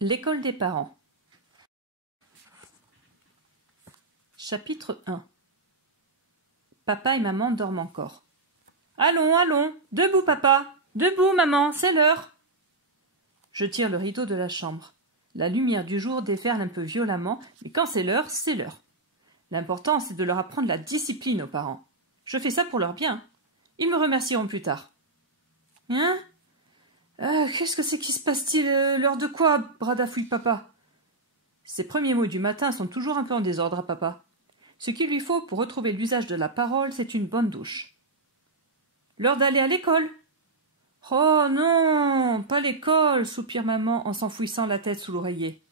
L'école des parents. Chapitre 1. Papa et maman dorment encore. Allons, allons, debout papa, debout maman, c'est l'heure. Je tire le rideau de la chambre. La lumière du jour déferle un peu violemment, mais quand c'est l'heure, c'est l'heure. L'important, c'est de leur apprendre la discipline aux parents. Je fais ça pour leur bien. Ils me remercieront plus tard. Hein? Qu'est-ce que c'est qui se passe-t-il? L'heure de quoi? Bradafouille papa. Ces premiers mots du matin sont toujours un peu en désordre à papa. Ce qu'il lui faut pour retrouver l'usage de la parole, c'est une bonne douche. L'heure d'aller à l'école. Oh non, pas l'école, soupire maman en s'enfouissant la tête sous l'oreiller.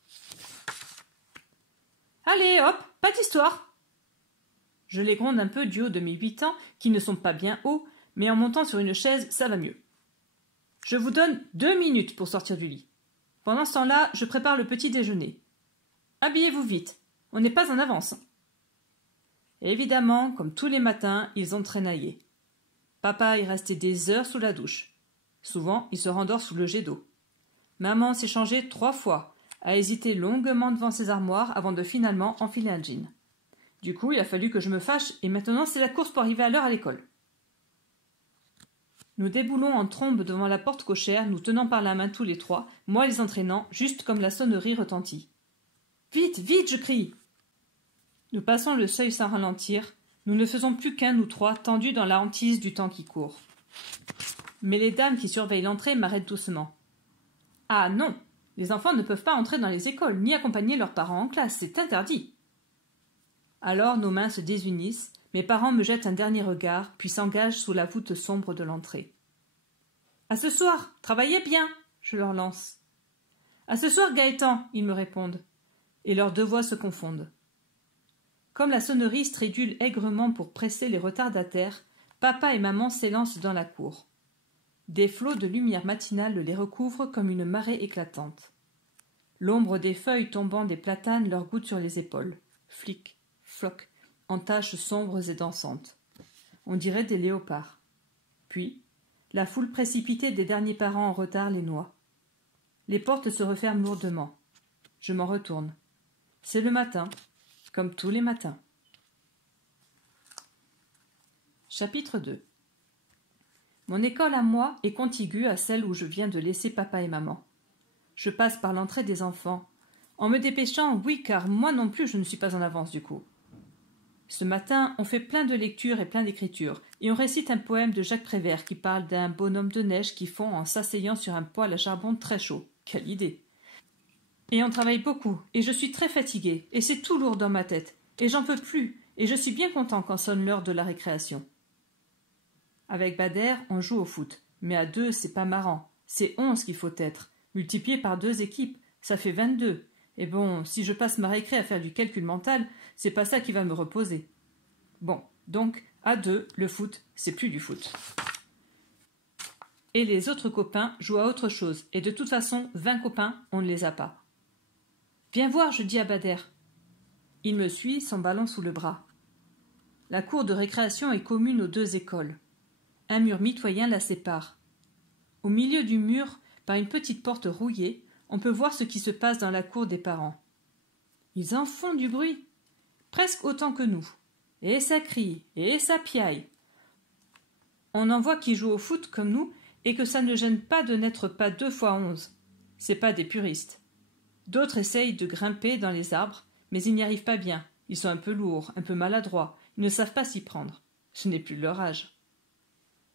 Allez, hop, pas d'histoire. Je les gronde un peu du haut de mes 8 ans, qui ne sont pas bien hauts, mais en montant sur une chaise, ça va mieux. Je vous donne 2 minutes pour sortir du lit. Pendant ce temps-là, je prépare le petit déjeuner. Habillez-vous vite, on n'est pas en avance. Et évidemment, comme tous les matins, ils ont traînaillé. Papa est resté des heures sous la douche. Souvent, il se rendort sous le jet d'eau. Maman s'est changée 3 fois, a hésité longuement devant ses armoires avant de finalement enfiler un jean. Du coup, il a fallu que je me fâche et maintenant c'est la course pour arriver à l'heure à l'école. Nous déboulons en trombe devant la porte cochère, nous tenant par la main tous les 3, moi les entraînant, juste comme la sonnerie retentit. Vite, vite, je crie. Nous passons le seuil sans ralentir. Nous ne faisons plus qu'un, nous 3, tendus dans la hantise du temps qui court. Mais les dames qui surveillent l'entrée m'arrêtent doucement. Ah non, les enfants ne peuvent pas entrer dans les écoles, ni accompagner leurs parents en classe, c'est interdit. Alors nos mains se désunissent, mes parents me jettent un dernier regard, puis s'engagent sous la voûte sombre de l'entrée. À ce soir, travaillez bien, je leur lance. À ce soir, Gaëtan, ils me répondent, et leurs 2 voix se confondent. Comme la sonnerie stridule aigrement pour presser les retardataires, papa et maman s'élancent dans la cour. Des flots de lumière matinale les recouvrent comme une marée éclatante. L'ombre des feuilles tombant des platanes leur goutte sur les épaules. Flic, floc, en taches sombres et dansantes. On dirait des léopards. Puis, la foule précipitée des derniers parents en retard les noie. Les portes se referment lourdement. Je m'en retourne. C'est le matin, comme tous les matins. Chapitre 2. Mon école à moi est contiguë à celle où je viens de laisser papa et maman. Je passe par l'entrée des enfants. En me dépêchant, oui, car moi non plus je ne suis pas en avance du coup. Ce matin, on fait plein de lectures et plein d'écritures, et on récite un poème de Jacques Prévert qui parle d'un bonhomme de neige qui fond en s'asseyant sur un poêle à charbon très chaud. Quelle idée! Et on travaille beaucoup, et je suis très fatiguée, et c'est tout lourd dans ma tête, et j'en peux plus, et je suis bien content quand sonne l'heure de la récréation. Avec Bader, on joue au foot, mais à 2, c'est pas marrant. C'est 11 qu'il faut être. Multiplié par 2 équipes, ça fait 22. Et bon, si je passe ma récré à faire du calcul mental, c'est pas ça qui va me reposer. Bon, donc, à 2, le foot, c'est plus du foot. Et les autres copains jouent à autre chose, et de toute façon, 20 copains, on ne les a pas. Viens voir, je dis à Bader. Il me suit, son ballon sous le bras. La cour de récréation est commune aux 2 écoles. Un mur mitoyen la sépare. Au milieu du mur, par une petite porte rouillée, on peut voir ce qui se passe dans la cour des parents. Ils en font du bruit, presque autant que nous. Et ça crie, et ça piaille. On en voit qui jouent au foot comme nous, et que ça ne gêne pas de n'être pas 2 fois 11. C'est pas des puristes. D'autres essayent de grimper dans les arbres, mais ils n'y arrivent pas bien. Ils sont un peu lourds, un peu maladroits, ils ne savent pas s'y prendre. Ce n'est plus leur âge.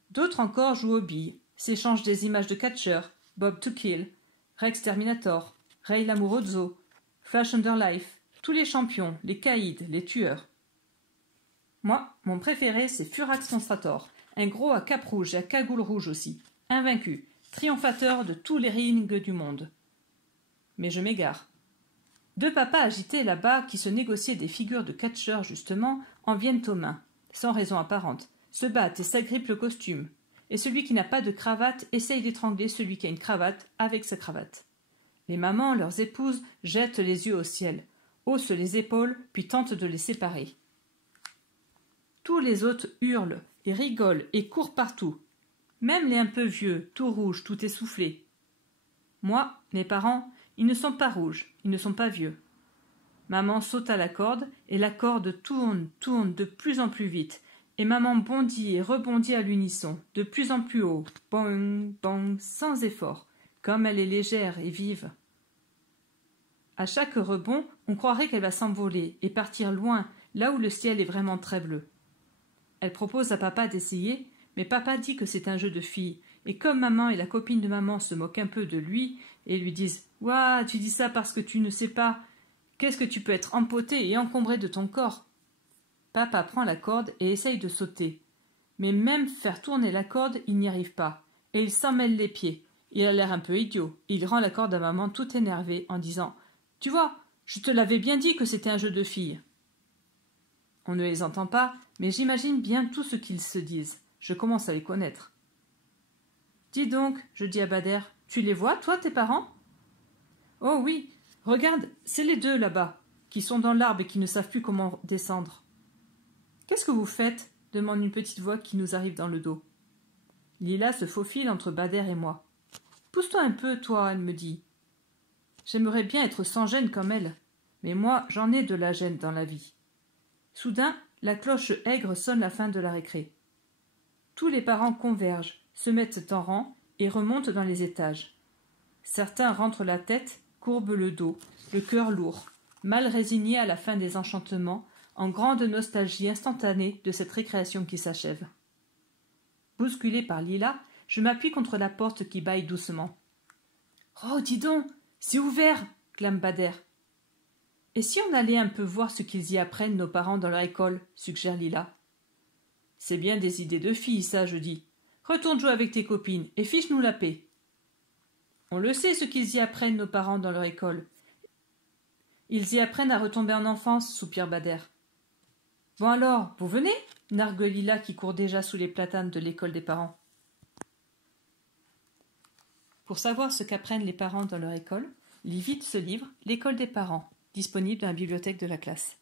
D'autres encore jouent aux billes, s'échangent des images de catcheurs, Bob to Kill, Rex Terminator, Ray Lamorozzo, Flash Underlife, tous les champions, les caïds, les tueurs. Moi, mon préféré, c'est Furax Constrator, un gros à cap rouge et à cagoule rouge aussi, invaincu, triomphateur de tous les rings du monde. Mais je m'égare. 2 papas agités là-bas, qui se négociaient des figures de catcheurs justement, en viennent aux mains, sans raison apparente, se battent et s'agrippent le costume, et celui qui n'a pas de cravate essaye d'étrangler celui qui a une cravate avec sa cravate. Les mamans, leurs épouses, jettent les yeux au ciel, haussent les épaules, puis tentent de les séparer. Tous les autres hurlent et rigolent et courent partout, même les un peu vieux, tout rouges, tout essoufflés. Moi, mes parents, Ils ne sont pas rouges, ils ne sont pas vieux. Maman saute à la corde, et la corde tourne, tourne de plus en plus vite, et maman bondit et rebondit à l'unisson, de plus en plus haut, bang, bang, sans effort, comme elle est légère et vive. À chaque rebond, on croirait qu'elle va s'envoler et partir loin, là où le ciel est vraiment très bleu. Elle propose à papa d'essayer, mais papa dit que c'est un jeu de filles, et comme maman et la copine de maman se moquent un peu de lui et lui disent « Ouah, tu dis ça parce que tu ne sais pas. Qu'est-ce que tu peux être empoté et encombré de ton corps ?» Papa prend la corde et essaye de sauter. Mais même faire tourner la corde, il n'y arrive pas, et il s'en mêle les pieds. Il a l'air un peu idiot. Il rend la corde à maman tout énervé en disant « Tu vois, je te l'avais bien dit que c'était un jeu de filles. » On ne les entend pas, mais j'imagine bien tout ce qu'ils se disent. Je commence à les connaître. « Dis donc, je dis à Bader, tu les vois, toi, tes parents ?»« Oh oui, regarde, c'est les deux là-bas, qui sont dans l'arbre et qui ne savent plus comment descendre. »« Qu'est-ce que vous faites ?» demande une petite voix qui nous arrive dans le dos. Lila se faufile entre Bader et moi. « Pousse-toi un peu, toi, elle me dit. J'aimerais bien être sans gêne comme elle, mais moi, j'en ai de la gêne dans la vie. » Soudain, la cloche aigre sonne la fin de la récré. Tous les parents convergent, se mettent en rang et remontent dans les étages. Certains rentrent la tête, courbent le dos, le cœur lourd, mal résignés à la fin des enchantements, en grande nostalgie instantanée de cette récréation qui s'achève. Bousculé par Lila, je m'appuie contre la porte qui bâille doucement. « Oh, dis donc, c'est ouvert !» clame Bader. « Et si on allait un peu voir ce qu'ils y apprennent, nos parents, dans leur école ?» suggère Lila. « C'est bien des idées de filles, ça, je dis. Retourne jouer avec tes copines et fiche-nous la paix. » « On le sait, ce qu'ils y apprennent, nos parents, dans leur école. Ils y apprennent à retomber en enfance, soupire Bader. « Bon alors, vous venez ?» nargue Lila qui court déjà sous les platanes de l'école des parents. Pour savoir ce qu'apprennent les parents dans leur école, lis vite ce livre, L'école des parents, disponible dans la bibliothèque de la classe.